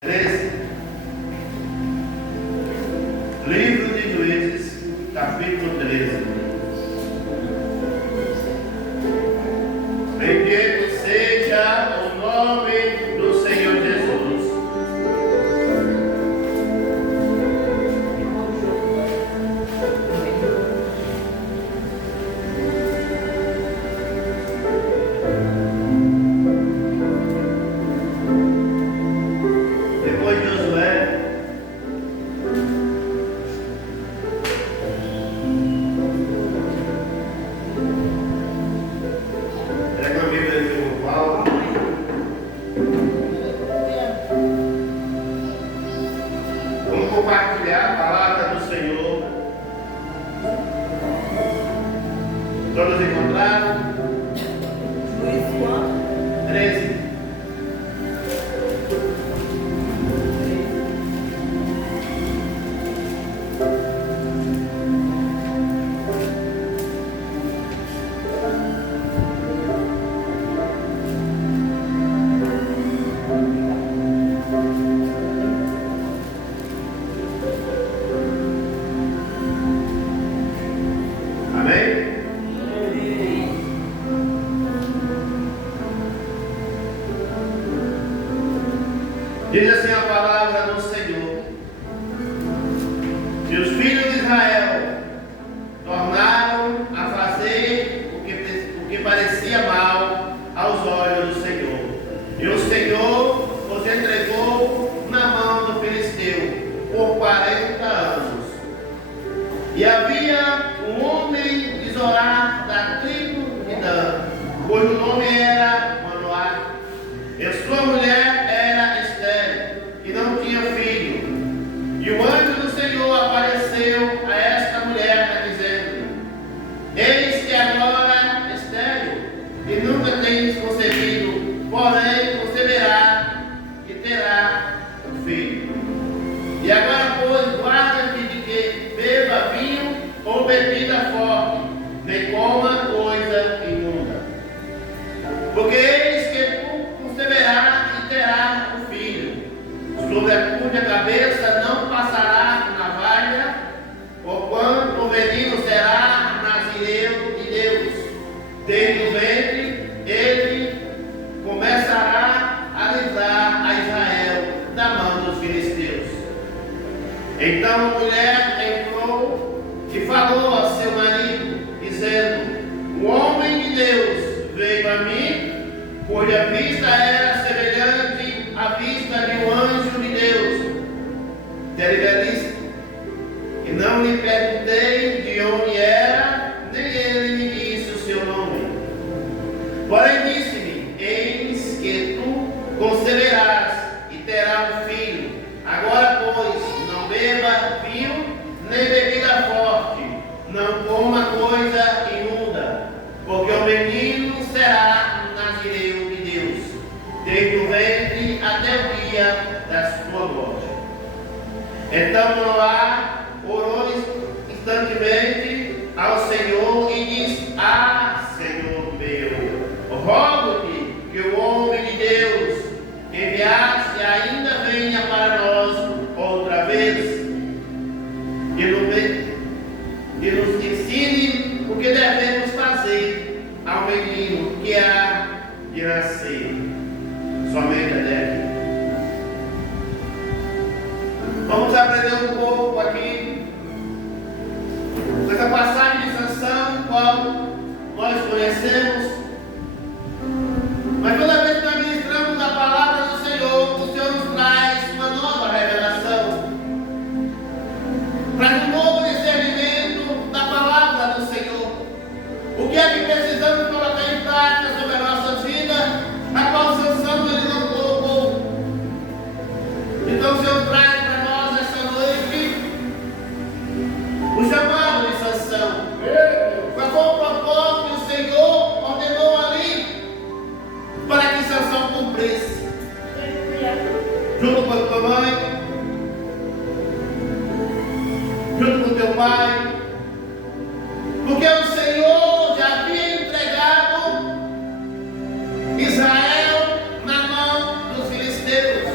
13. Livro de Juízes, capítulo 13. Bendito seja o nome do Senhor Jesus. Depois de Josué, pega a Bíblia de João Paulo. Vamos compartilhar a palavra do Senhor. Todos encontraram? Juízes quanto? 13. Amém? Diz assim a palavra do Senhor: e os filhos de Israel tornaram a fazer o que parecia mal aos olhos do Senhor. E o Senhor os entregou na mão do filisteu por 40 anos. E havia um homem de Zorá, da tribo de Dan, cujo nome era Manoá, e sua mulher era estéril, e não tinha filho. E o anjo do Senhor apareceu a esta mulher, dizendo: eis que agora estéril, e nunca tens concebido, porém conceberá e terá um filho. E agora, pois, guarda-te de que beba vinho ou bebida forte, nem coma coisa imunda. Porque eis que tu conceberás e terás um filho, sobre a cuja cabeça não passará navalha, porquanto o menino será nazireu de Deus. Desde o ventre ele começará a livrar a Israel da mão dos filisteus. Então a mulher entrou e falou a seu marido, dizendo: o homem de Deus veio a mim, cuja vista era semelhante à vista de um anjo de Deus. Velhice, e não lhe perguntei de onde era, nem ele me disse o seu nome. Porém disse-me: eis que tu conceberás e terás um filho. Agora, pois, não beba vinho, nem bebida forte, não coma coisa imunda, porque o menino será nazireu de Deus, desde o ventre até o dia da sua morte. Então Manoá orou instantemente ao Senhor e disse: ah, Senhor meu, rogo-te que o homem de Deus enviaste ainda venha para nós outra vez e nos ensine o que devemos fazer ao menino que há de nascer. Somente até aqui. Vamos aprender um pouco aqui com essa passagem de Sansão, qual nós conhecemos. Mas toda vez que nós ministramos a palavra do Senhor, o Senhor nos traz uma nova revelação, traz um novo discernimento da palavra do Senhor. O que é que precisamos colocar em prática sobre as nossas vidas, a qual Sansão ele não colocou. Então o Senhor traz para nós essa noite o chamado de Sansão. Qual foi o propósito que o Senhor ordenou ali para que Sansão cumprisse? Junto com a tua mãe, junto com teu pai, porque o Senhor já havia entregado Israel na mão dos filisteus.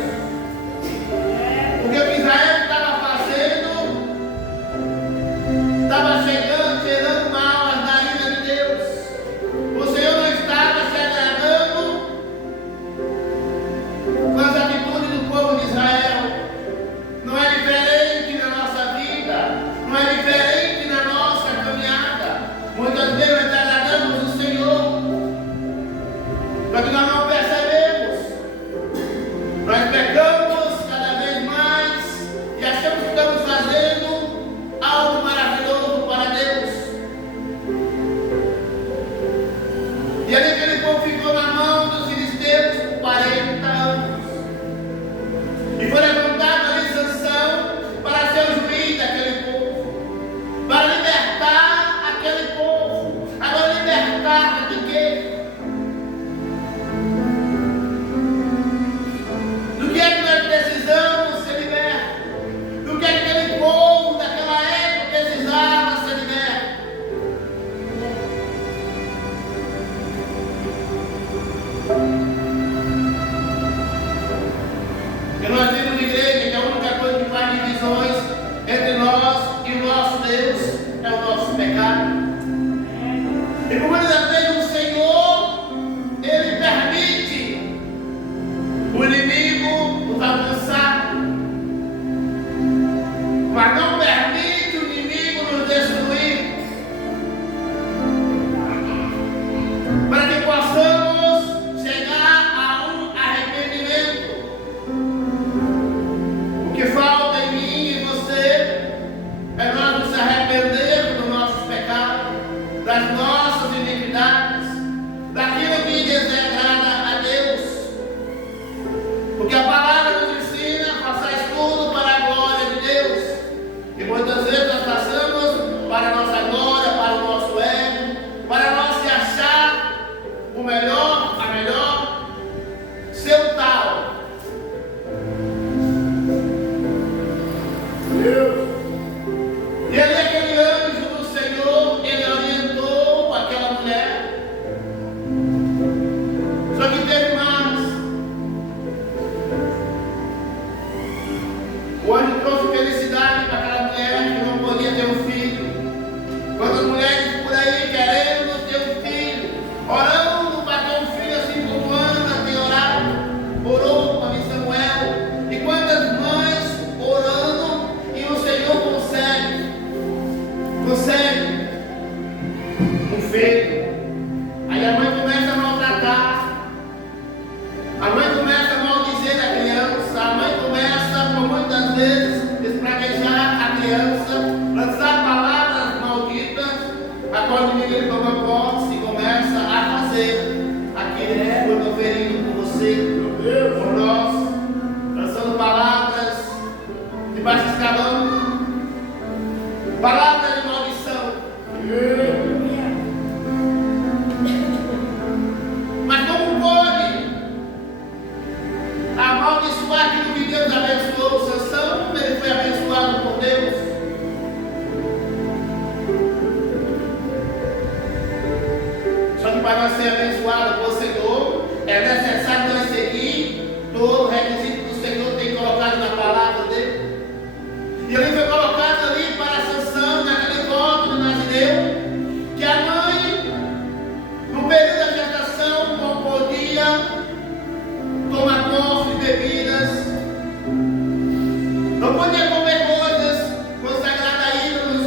Não podia comer coisas consagradas a ídolos.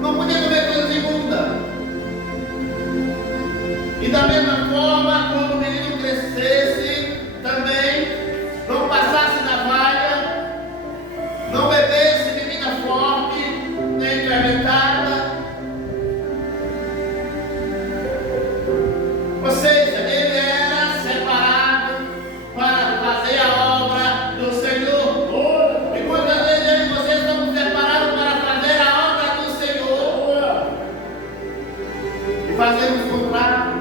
Não podia comer coisas imundas. E da mesma forma, quando o menino crescesse, também não passasse na valha, não bebesse bebida forte, nem fermentada. Ou seja, ele era separado para fazer a obra do Senhor. E muitas vezes eu e você estamos separados para fazer a obra do Senhor. E fazemos o contrário.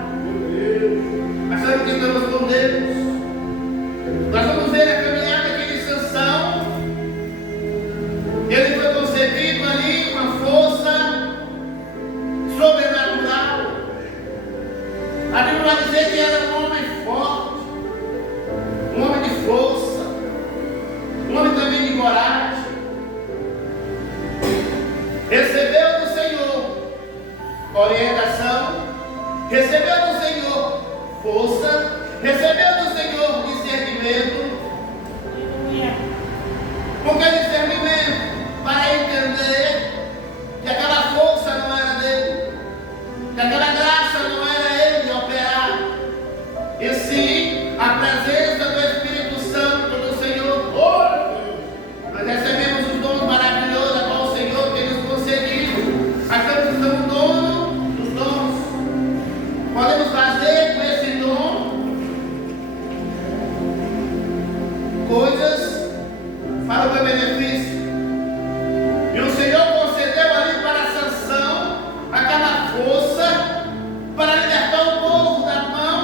Achando que estamos com Deus. Nós vamos ver a caminhada aqui de Sansão. Ele foi concebido ali uma força sobrenatural. A Bíblia vai dizer que era um homem forte, um homem de força, um homem também de coragem. Recebeu do Senhor orientação, recebeu do Senhor força, recebeu do Senhor discernimento. Por que discernimento? Para entender que aquela força não era dele, que aquela graça não era ele de operar, e sim a presença do Espírito Santo do Senhor. Nós recebemos os dons maravilhosos a qual o Senhor tem nos concedido. Achamos que somos donos dos dons. Podemos fazer com esse dom coisas para o meu benefício. E o Senhor concedeu ali para Sansão aquela força para libertar o povo da mão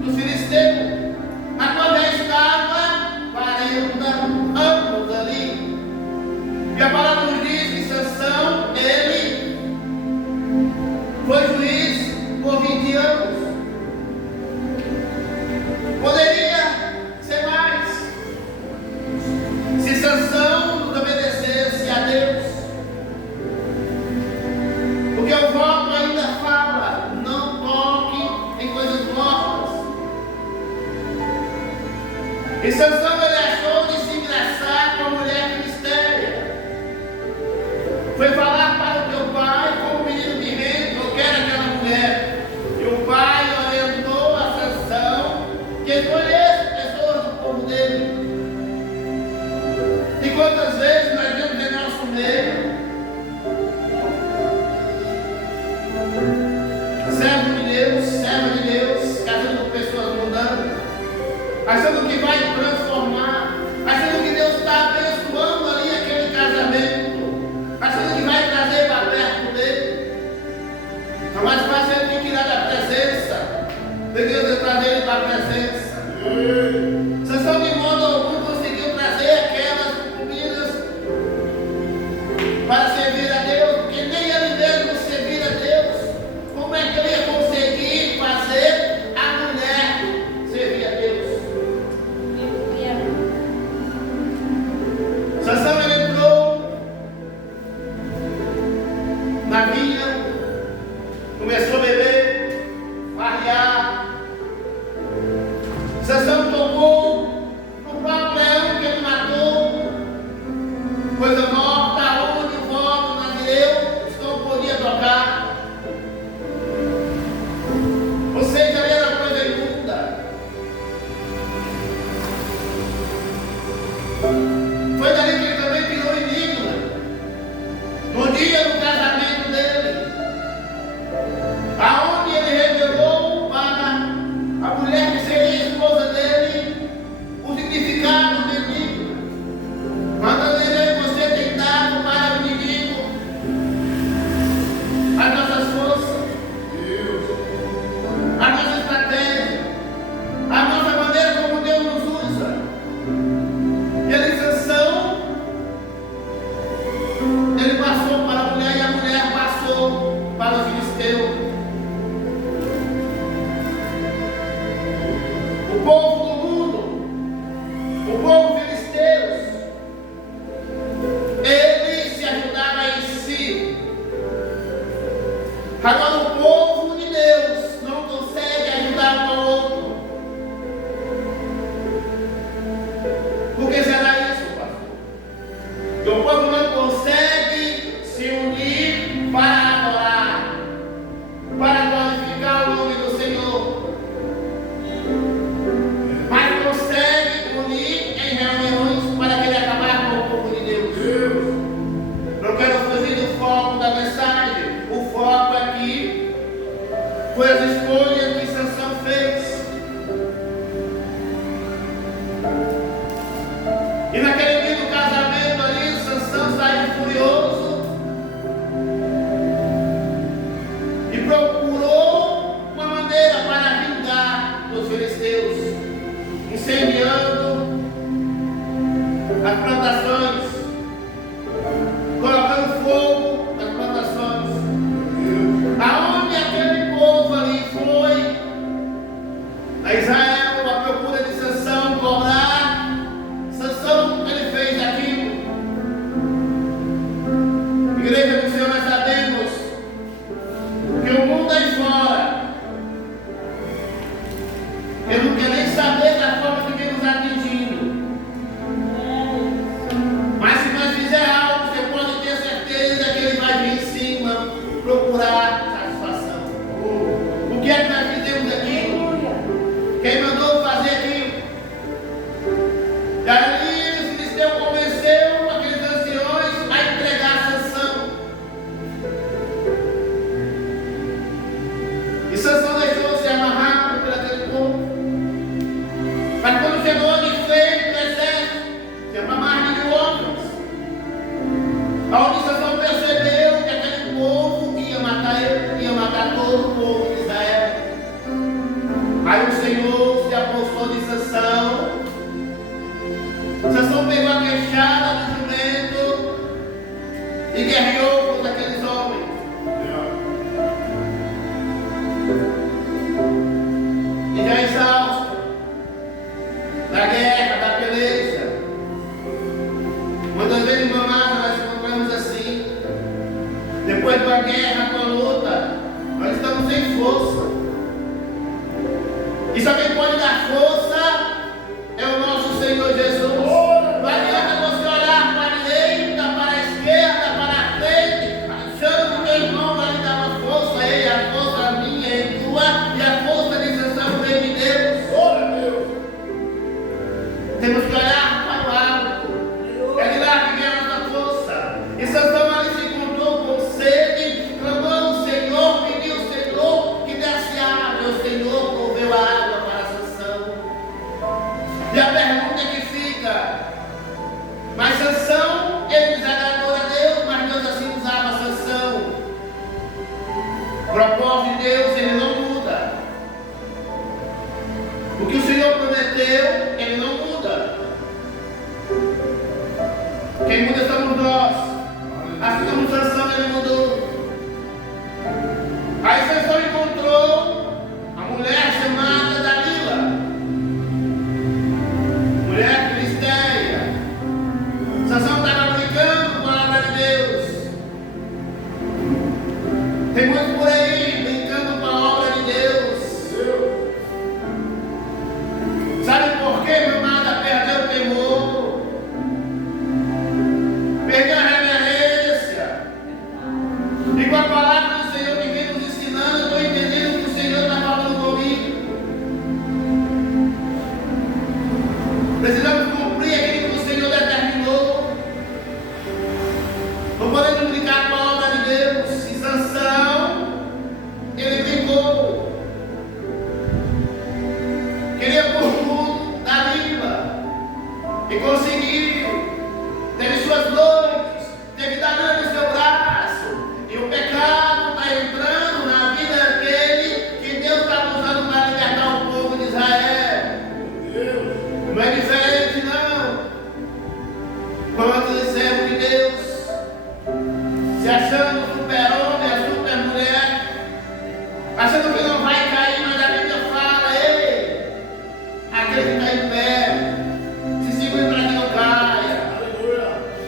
do filisteu, a qual já estava 40 anos ali. E a palavra nos diz que Sansão, ele foi juiz por 20 anos. Poderia ser mais, se Sansão obedecesse a Deus. Porque o voto ainda fala: não toque em coisas mortas. E Sansão, ele achou de se engraçar com a mulher filistéia. Foi falar para o teu pai, como menino birrento: eu quero aquela mulher. E o pai orientou a Sansão que escolhesse pessoas do povo dele. E quantas vezes nós vemos em nosso meio servo de Deus, serva de Deus, casando com pessoas mundanas, achando que vai transformar, achando que Deus está abençoando ali aquele casamento, achando que vai trazer para perto dele. É mais fácil ele tirar da presença do que Deus trazer ele para a presença. Sansão de modo algum conseguiu trazer aquelas concubinas para servir a Deus, porque nem ele mesmo servir a Deus. Como é que ele ia conseguir fazer a mulher servir a Deus? Sansão, ele entrou na vinha, começou a beber, farrear. Sansão tomou no próprio leão que ele matou, coisa morta, onde o voto nazireu não podia tocar. Ou seja, ali era coisa imunda. Foi dali que ele também virou indigno. No dia do casamento dele, aonde ele revelou para a mulher que seria esposa dele o significado do indigno. Quantas vezes você tem dado para o inimigo as nossas forças, a nossa estratégia, a nossa maneira como Deus nos usa? E ele, Sansão, ele passou para a mulher e a mulher passou para o filisteu. O povo do mundo, o povo filisteus, ele se ajudava em si. Agora o povo de Deus não consegue ajudar um ao outro. Por que será isso, pastor? E naquele dia do casamento ali, Sansão saiu furioso e procurou uma maneira para vingar os filisteus, incendiando as plantações, colocando fogo nas plantações. Aonde aquele povo ali foi, a Israel, à procura de Sansão, cobrar, Sansão, ele fez aquilo. Igreja do Senhor, nós sabemos que o mundo aí fora, ele não quer nem saber da forma que vem nos atingindo. Mas se nós fizer algo, você pode ter certeza que ele vai vir em cima procurar satisfação. O que é que nós fizemos aqui? Quem mandou fazer aquilo? E ali os filisteus convenceu aqueles anciões a entregar Sansão. E Sansão deixou-se amarrado por aquele povo. Mas quando chegou de feito o exército, tinha uma margem de homens, aonde Sansão percebeu que aquele povo ia matar ele, ia matar todo o povo de Israel. Aí o Senhor se apossou de Sansão. Sansão pegou a queixada do jumento e guerreou contra aqueles homens. E já exausto da guerra, da peleja. Muitas vezes, mamãe, nós encontramos assim. Depois de uma guerra, com a luta, nós estamos sem força. E só quem pode dar força é o nosso Senhor Jesus. Não adianta você olhar para a direita, para a esquerda, para a frente, achando que o teu irmão vai lhe dar uma força. Ele, a força minha é tua, e a força de Sansão vem de Deus. Temos que olhar para o alto. É de lá que vem a nossa força. E Sansão ali se encontrou com sede, clamou ao Senhor, pediu ao Senhor que desse água. O Senhor proveu a água para Sansão. E a pergunta que fica: mas Sansão, ele desagradou a Deus, mas Deus assim usava Sansão. O propósito de Deus, ele não muda. O que o Senhor prometeu, ele não muda. Quem muda somos nós. Assim como Sansão, ele mudou. Aí Sansão encontrou a mulher chamada Dalila, mulher filisteia. Sansão estava brincando com a palavra de Deus. Tem muitos por aí brincando com a obra de Deus. Sabe por quê, meu amado? Perdeu o temor, perdeu a reverência. E com a palavra do Senhor que vem nos ensinando, eu estou entendendo o que o Senhor está falando comigo. Precisamos cumprir aquilo que o Senhor determinou. Não podemos brincar com a obra de Deus. E Sansão, ele brincou. Queria por tudo da língua. E conseguiu. Teve suas noites. Teve danado no seu braço. E o pecado está entrando na vida daquele que Deus está usando para libertar o povo de Israel. Não é diferente, não. Quantos servos de Deus se achando super-homem, a super-mulher, achando que não vai cair, mas a Bíblia fala: ei, aquele que está em pé, se segure para que não caia.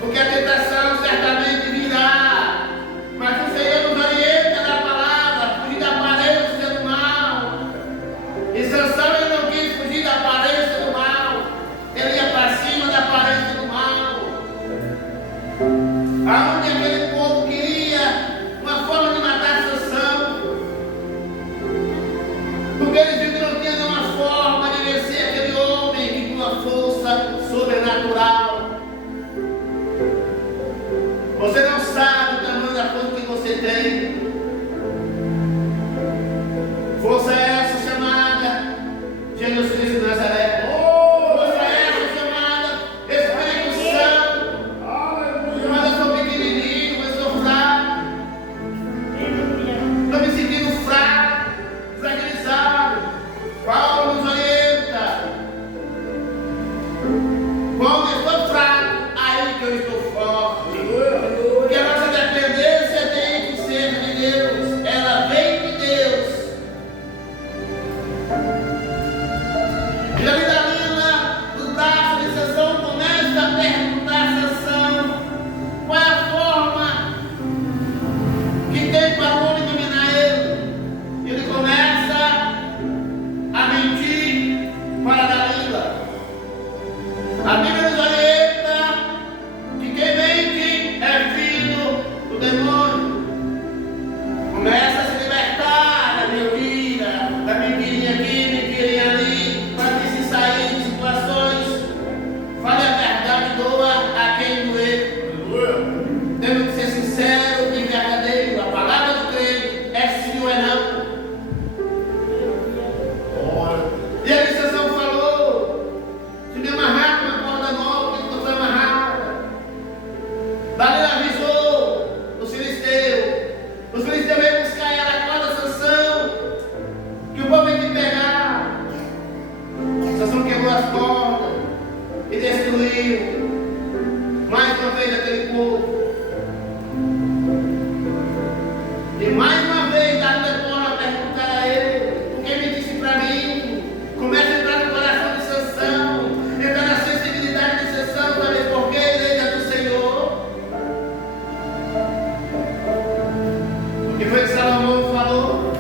Porque a tentação certamente virá, mas o Senhor nos orienta na palavra, fugir da aparência do mal. E Sansão, ele não quis fugir da aparência do mal, ele ia para cima da aparência do mal. Aonde aquele povo queria uma forma de matar Sansão, porque eles viram que não tinha nenhuma forma de vencer aquele homem que tinha uma força sobrenatural. Você não sabe o tamanho da força que você tem. Força é essa chamada Jesus Cristo de Nazaré. Força é essa chamada Espírito povo. E mais uma vez, Dalila torna a perguntar a ele, porque ele disse para mim, começa a entrar no coração de Sansão, entrar na sensibilidade de Sansão, sabe por quê? Ele é do Senhor. O que foi que Salomão falou?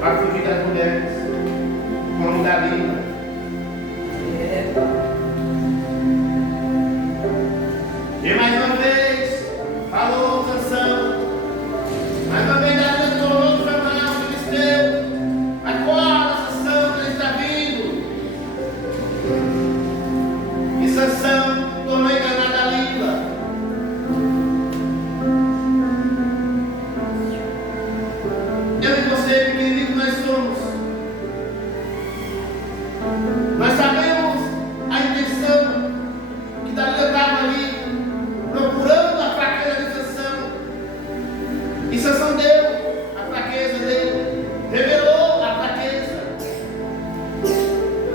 Para fugir das mulheres, como Dalila. E mais uma vez, falou Sansão. Mais uma vez, Dalila tornou o chamar o filisteu. Acorda, Sansão, que ele está vindo. E Sansão tornou a enganar Dalila. Eu e você, meu querido, nós somos. Nós sabemos a intenção que Dalila estava ali, procurando a fraqueza de Sansão. E Sansão deu a fraqueza dele, revelou a fraqueza.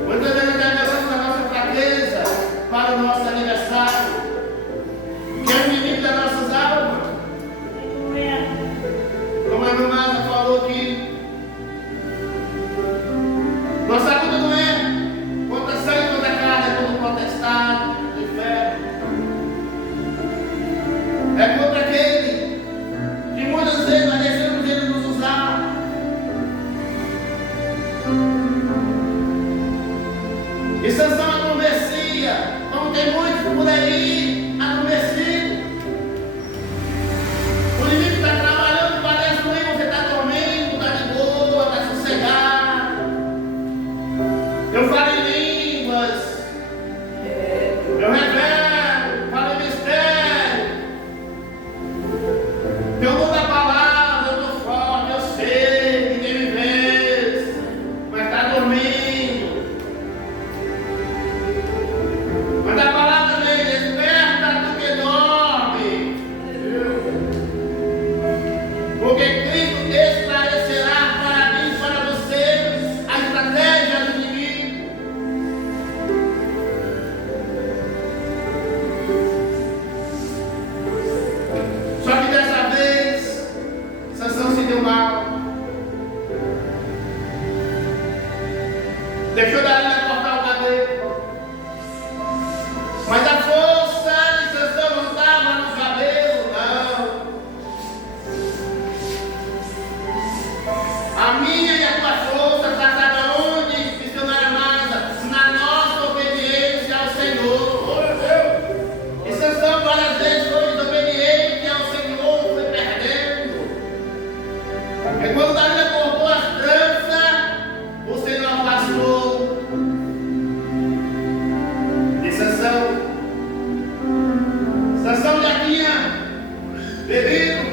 Muitas vezes nós revelamos a nossa fraqueza para o nosso aniversário, que é o inimigo das nossas almas. Como a irmã Márcia falou aqui, nossa luta não é contra sangue e contra carne, é contra o potestade, o inferno. É contra aquele que muitas vezes nós deixamos ele nos usar. E Sansão adormecia, como tem muitos por aí adormecidos. O inimigo está trabalhando, parece ruim, você está dormindo, está de boa, está sossegado. Eu falo em línguas, eu revelo, falo em mistério. Eu dou da palavra, eu estou forte, eu sei, ninguém me vê, mas está dormindo. Mas a palavra vem, desperta do que dorme. Porque Cristo esclarecerá para mim e para você a estratégia do inimigo. Só que dessa vez, Sansão se deu mal. Deixou Dalila cortar o cabelo. Mas a força de Sansão não estava no cabelo, não. A minha e a tua força está sabe onde, missionária amada? Na nossa obediência ao Senhor. E Sansão várias vezes foi desobediente ao Senhor, foi perdendo. E quando Dalila cortou as tranças, o Senhor afastou de Sansão. Sansão já tinha bebido,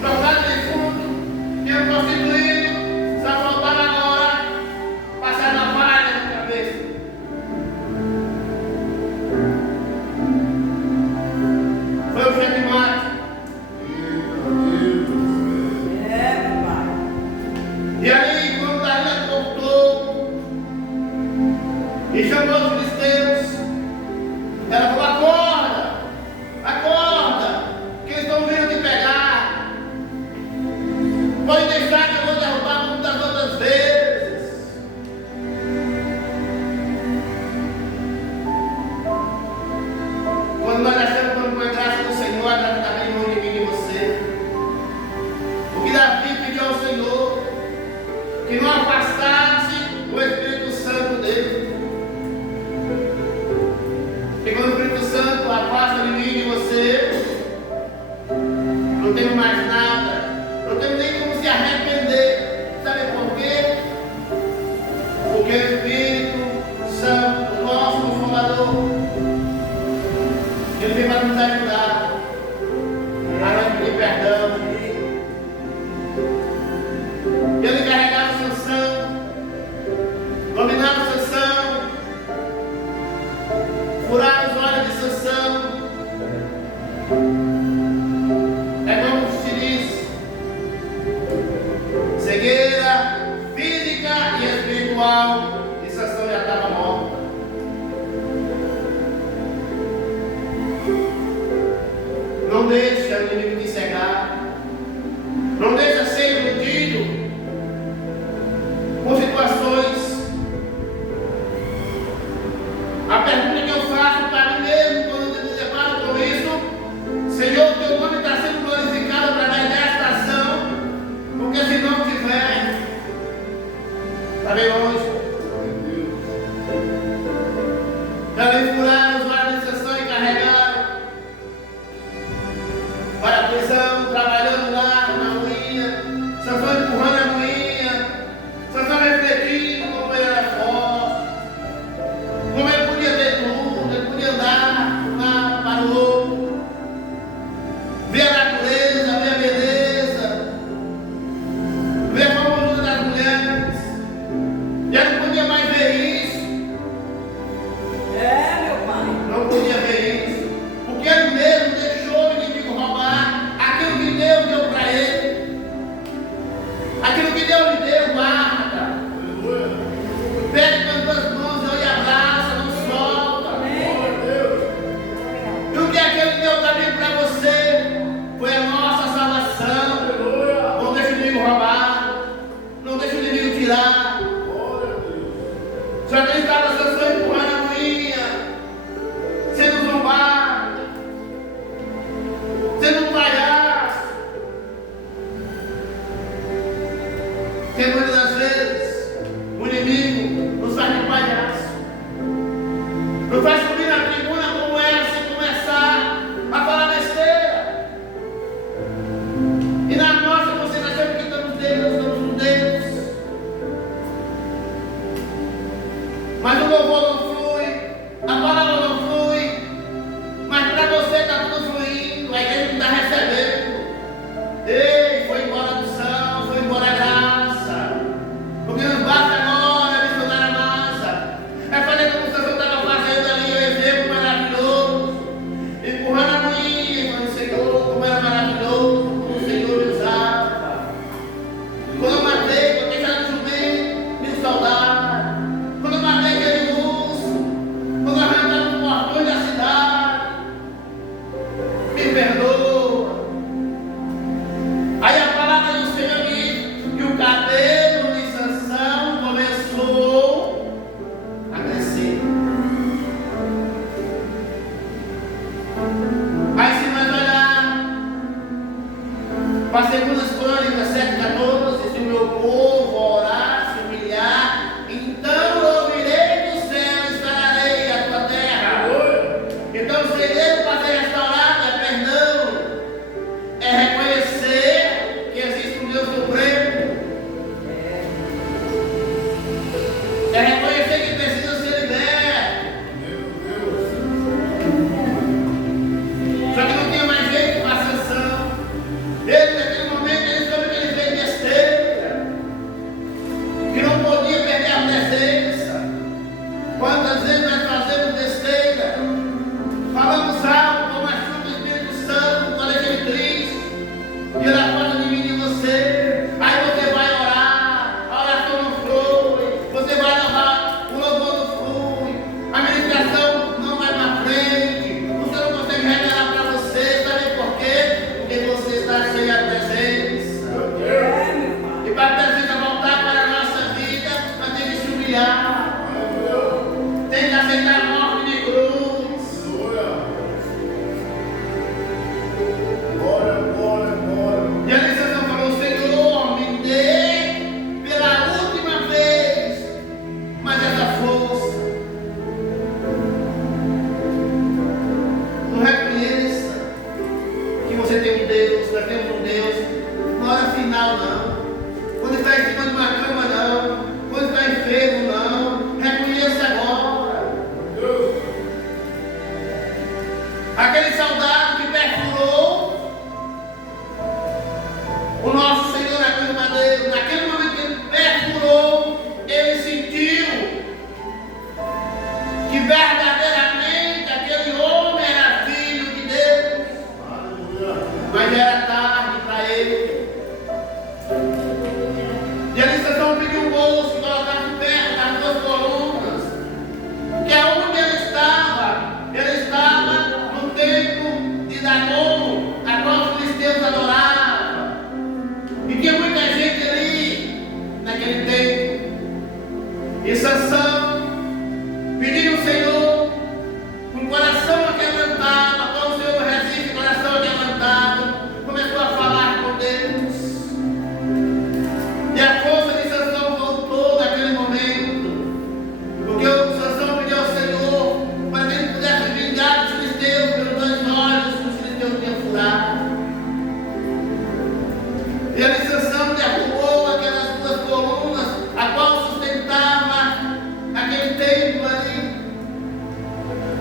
trocado de fundo, tinha prostituído, só faltava agora passar uma palha na cabeça. Foi o checkmate. E aí, quando Dalila cortou e chamou os filisteus, ela falou: acorda, acorda, que eles estão vindo te pegar. Pode deixar que eu vou derrubar muitas outras vezes. Quando nós achamos que com a graça do Senhor, a graça também não divide em você. O que Davi pediu ao Senhor, que não afastasse o Espírito Santo dele. Não deixa o inimigo te cegar. Não deixa ser iludido com situações. A pergunta que eu faço para mim mesmo quando eu me deparo com isso: Senhor, teu nome está sendo glorificado através desta ação, porque se não tiver, está bem longe. Também furaram os vasos de sessão e carregaram para a prisão, trabalhando lá na moinha, Sansão empurrando a moinha, Sansão refletindo como ele era forte, como ele podia ter tudo, ele podia andar de um lado para o outro, ver a natureza, ver a beleza, ver a formosura das mulheres, e ele não podia mais ver isso. Meu pai. Não podia ver isso, porque ele mesmo deixou o inimigo roubar aquilo que Deus deu para ele, aquilo que Deus lhe deu, guarda. Pega com as duas mãos e abraça, não solta. E o que aquele que deu também para você foi a nossa salvação. Não deixa o inimigo roubar, não deixa o inimigo tirar. Já que ele estava só empurrando a moinha, sendo zombado, sendo um palhaço, que muitas das vezes o inimigo nos faz de palhaço, nos faz subir na tribuna como essa e começar a falar besteira. E na nossa consideração que estamos Deus. Mas o louvor não flui, a palavra não flui, mas para você está tudo fluindo, a igreja não está recebendo. Ei, foi embora a unção, foi embora a graça. O que nos basta agora é misturar a massa, é fazer como o Senhor estava fazendo ali, um exemplo maravilhoso, empurrando a moinha, falando: Senhor, como era maravilhoso, como o Senhor me usava. Quando eu matei, eu deixava de subir, me saudar. Quando eu matei aquele urso, quando eu arrancava os portões da cidade, me perdoa. Aí a palavra do Senhor diz que o cabelo de Sansão começou a crescer. Aí se nós olharmos para 2 Crônicas 7:14, se o meu povo orar, se humilhar, então ouvirei do céu e sararei a tua terra. Então o segredo para ser restaurado é perdão, é reconhecer que existe um Deus supremo, é reconhecer que precisa ser liberto. Só que não tinha mais jeito para a Sansão. Ele, naquele momento, ele soube que ele fez besteira, que não podia perder a presença. Quantas vezes nós fazemos besteira, falamos algo como a chuva do Espírito Santo, quando a gente triste, e ele acorda de mim em você. Aí você vai orar, a oração não flui, você vai louvar, o louvor não flui, a ministração não vai para frente, você não consegue revelar para você. Sabe por quê? Porque você está sem a presença. E para a presença voltar para a nossa vida, nós temos que se humilhar, tem que aceitar a morte de cruz. E a lição falou: Senhor, me dê pela última vez mais essa força. Não reconheça que você tem um Deus, nós temos um Deus, na hora final não. Quando está em cima de uma cama não. Quando está enfermo não. Reconheça agora. Aquele soldado que perfurou o nosso Senhor naquele madeiro, naquele momento que ele perfurou, ele sentiu que verdadeiramente aquele homem era filho de Deus. Mas já era tarde para ele. E a lição pediu um bolso, colocava perto das 2 colunas, que é onde ele estava no templo de Dagon.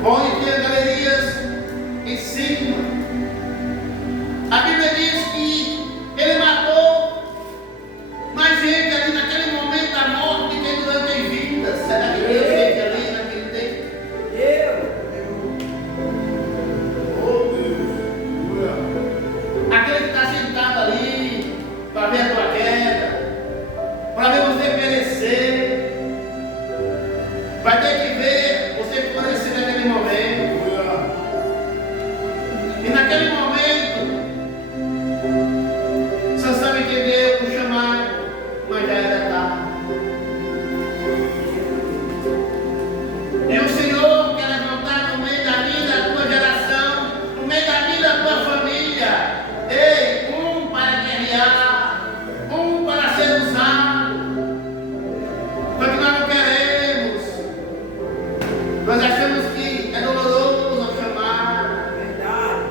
onde tem galerias em cima. A Bíblia diz que ele matou mais gente ali naquele momento da morte que durante a vida. Será que tem gente ali naquele tempo? Oh Deus! Aquele que está sentado ali para ver a tua queda, para ver você perecer, vai ter que ver você perecer naquele momento. E naquele momento, Sansão entendeu o chamado, mas já era tarde. E o Senhor quer levantar no meio da vida da tua geração, no meio da vida da tua família. Ei, um para guerrear, um para ser usado. Só que nós não queremos. Nós achamos que é doloroso o chamar. Verdade.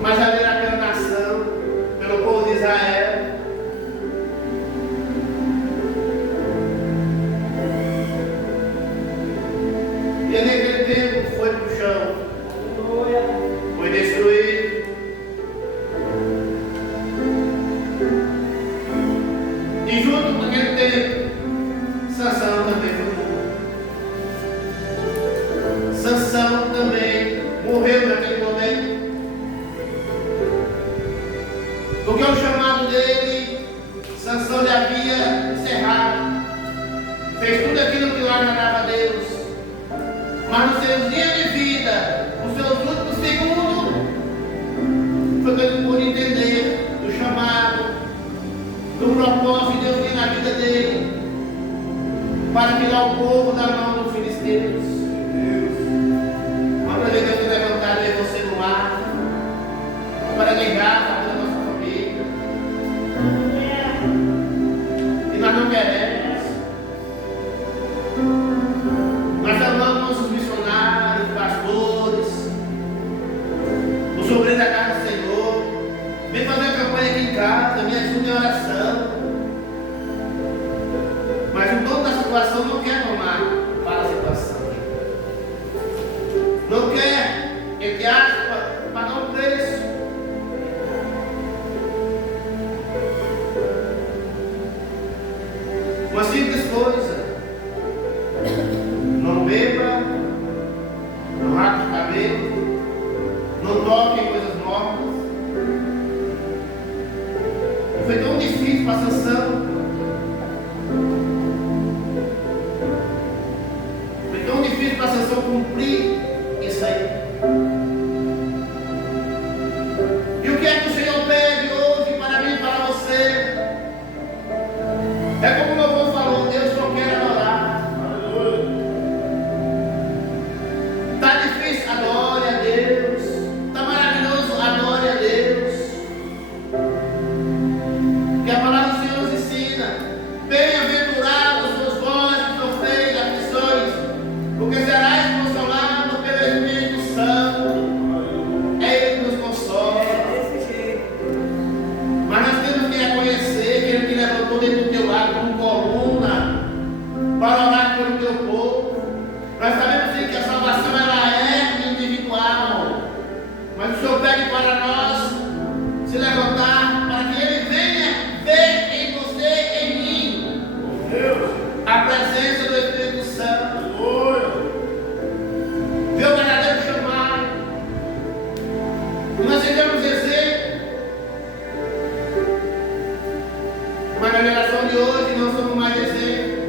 Mas haverá aquela nação, pelo povo de Israel. E naquele tempo foi para o chão, foi destruído. E junto com aquele tempo, Sansão também foi morto. Sansão também morreu naquele momento. Porque o chamado dele, Sansão já havia encerrado. Fez tudo aquilo que lá agradava a Deus. Mas nos seus dias de vida, nos seus últimos segundos, foi que ele pôde entender do chamado, do propósito que Deus tem na vida dele, para tirar o povo da mão dos filisteus. Mas para Deus ter levantado e você no mar, para guerrear pela nossa família. E nós não queremos. Nós amamos os missionários, pastores, os obreiros da casa do Senhor. Vem fazer a campanha aqui em casa, me ajuda em oração. Mas o dono da situação não quer tomar para a situação. Não quer, entre aspas, pagar um preço. Uma simples coisa. Não beba, não rasgue o cabelo, não toque em coisas mortas. Foi tão difícil para Sansão. Foi tão difícil para Sansão cumprir isso aí. E o que é que o Senhor pede hoje para mim e para você? É como o meu avô falou, Deus só quer adorar. Está difícil, adore a Deus. Está maravilhoso, adore a Deus. Que a palavra do Senhor nos ensina. Bem-aventurados os vós que sofreis aflições, porque serás consolado pelo Espírito Santo. É Ele que nos consola. Desse jeito. Mas nós temos que reconhecer que Ele te levantou dentro do teu lado como coluna para orar pelo teu povo. Nós sabemos sim que a salvação ela é individual, mas o Senhor pede para nós se levantar para que Ele venha ver em você, em mim, a presença do Espírito Santo. Ver o verdadeiro chamado. E nós sejamos exemplo. Mas na geração de hoje não somos mais exemplo.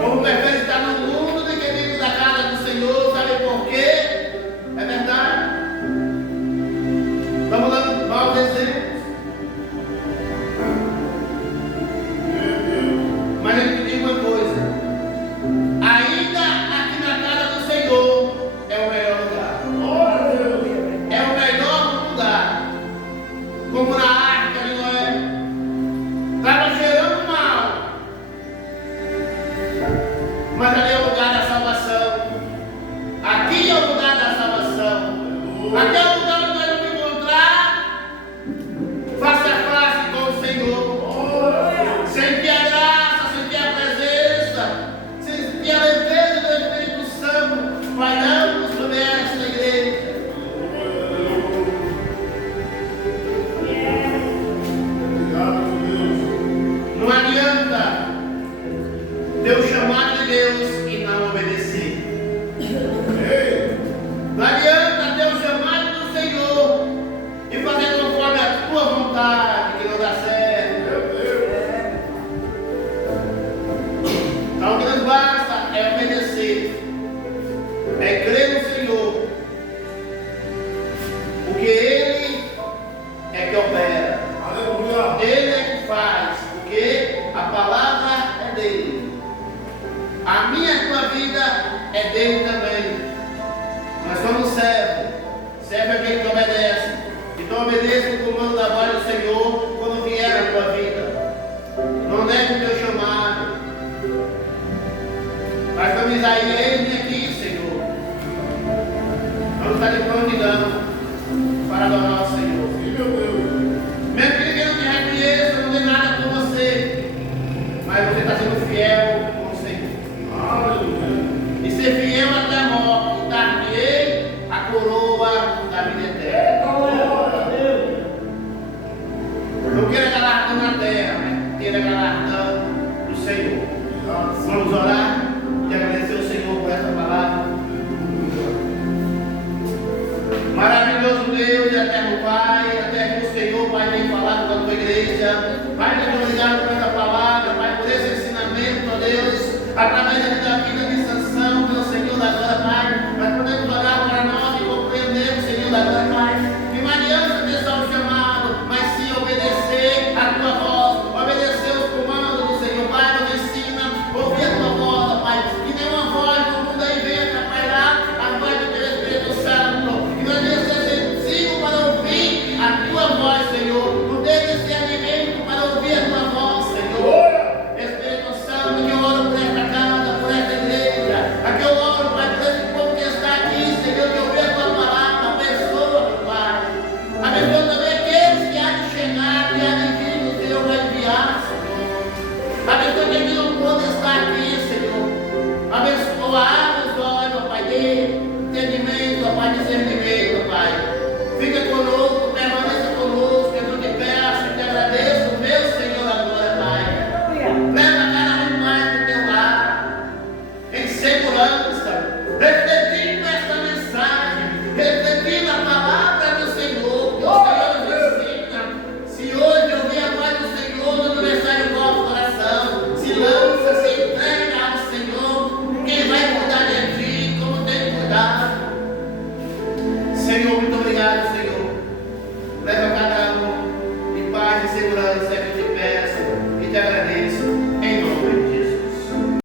Como prefere estar no mundo do que dentro da casa do Senhor, sabe por quê? É verdade. Vamos é dele também. Nós somos servos. Servo é aquele que obedece. Então obedeça o comando da voz do Senhor quando vier na tua vida. Não negue o teu chamado. Mas como Isaías, eis-me aqui, Senhor. Vamos estar de prontidão para adorar o Senhor. Mesmo que ninguém não te reconheça, não tem nada por você. Mas você está sendo fiel com o Senhor. E ser fiel até a morte, dar-lhe a coroa da vida eterna. Não queira galardão na terra, mas queira galardão do Senhor. Vamos orar e agradecer ao Senhor por essa palavra. Maravilhoso Deus e eterno Pai, até que o Senhor, Pai, tem falado com a tua igreja. Pai, muito obrigado por essa palavra, Pai, por esse ensinamento, ó Deus, através da vida de Sansão, meu Senhor da glória, Pai. Nós podemos olhar para nós e compreender, Senhor da glória, Pai, que não adianta ter só o chamado, mas sim obedecer a tua voz, obedecer os comandos do Senhor, Pai. Nos ensina a ouvir a tua voz, Pai, que nenhuma voz do mundo aí venha atrapalhar a voz do teu Espírito Santo. Que nós devemos ser sensíveis para ouvir a tua voz, Senhor. Não deve ser alimento para ouvir a tua voz, Senhor. Espírito Santo, que eu oro por esta casa, por esta igreja. Aqui eu oro, Pai, por esse povo que está aqui, Senhor, que ouviu a tua palavra. Abençoa, meu Pai. Abençoa também aqueles que há de chegar, que há de vir, o Senhor vai enviar, Senhor. Abençoa aqueles